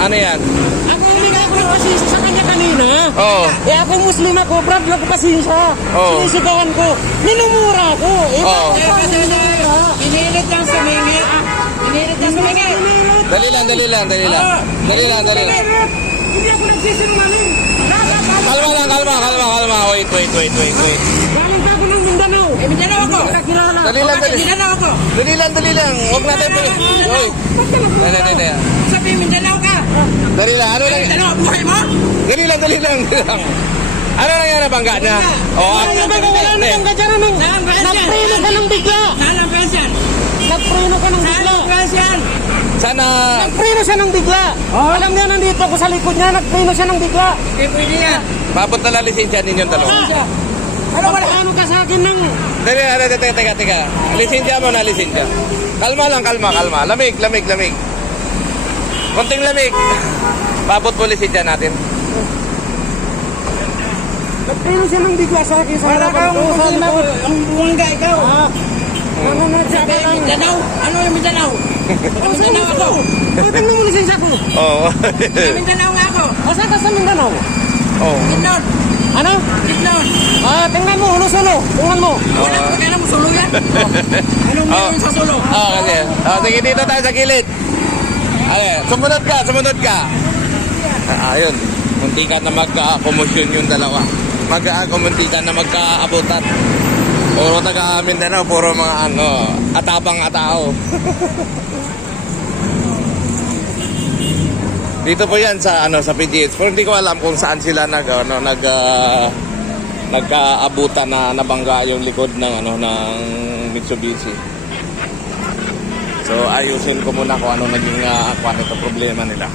Ano yan? Ako hindi na ako nagpasensya sa kanya kanina. Oo. Eh ako Muslim ako, Brad, nagpasensya. Oo. Sinisigawan ko. Minumura ko. Eh, Oo. bakit ako minumura? Pinilit lang sumingit. Pinilit lang sumingit. Dali lang. Dali lang. Hindi ako nagsisinungaling. Kalma. Wait. Galing pa ako ng Mindanao. Eh, Mindanao ako. Hindi ka kilala. Dali lang. Mindanao ako. Dali lang. Huwag natin po. Oy. Dali. Sabi, Mindanao ka. Dali lang. Ano lang? Mindanao, buhay mo? Dali lang. Ano nangyari bangga niya? Oo. Wala na yung gajara nung Saan ba yan? nagpreno ka ng bigla. Saan ang presyan? Nagpreno ka ng Saan bigla. ang presyan? Sana... Nagpreno siya ng bigla. Alam niya, nandito ako sa likod niya, nagpreno siya ng bigla. Eh, pwede yan. Papunta na lisensya ninyong dalawa. Ano ba ano ka sa akin ng... Dali. Teka. Lisensya mo na, lisensya. Kalma. Lamig. Konting lamig. Pabot po lisensya natin. Nagpreno siya ng bigla sa akin sa Para harapan kang ko, sa Muslim ako. likod. Ang buwangga ikaw. Nananadya ka Sabi, lang. Mindanao. Ano yung Mindanao? Taga Mindanao ako. Tingnan mo lisensya ko. Oo. Taga Mindanao nga ako. O saan ka sa Mindanao? Oo. Gitnon. Ano? Gitnon. Tingnan mo, Hulo-Sulo. Tingnan mo. Wala ko kailan mo sulo yan. Anong meron sa sulo? Kasi. Sige, dito tayo sa gilid. Sumunod ka. Ayun. Muntikan na magka-commotion yung dalawa. Muntikan na magka-abutan. Puro taga Mindanao, puro mga atapang-atao. Dito po yan sa PGH. Pero hindi ko alam kung saan sila nagkaabutan na nabangga yung likod ng ng Mitsubishi. So ayusin ko muna kung ano naging problema nila.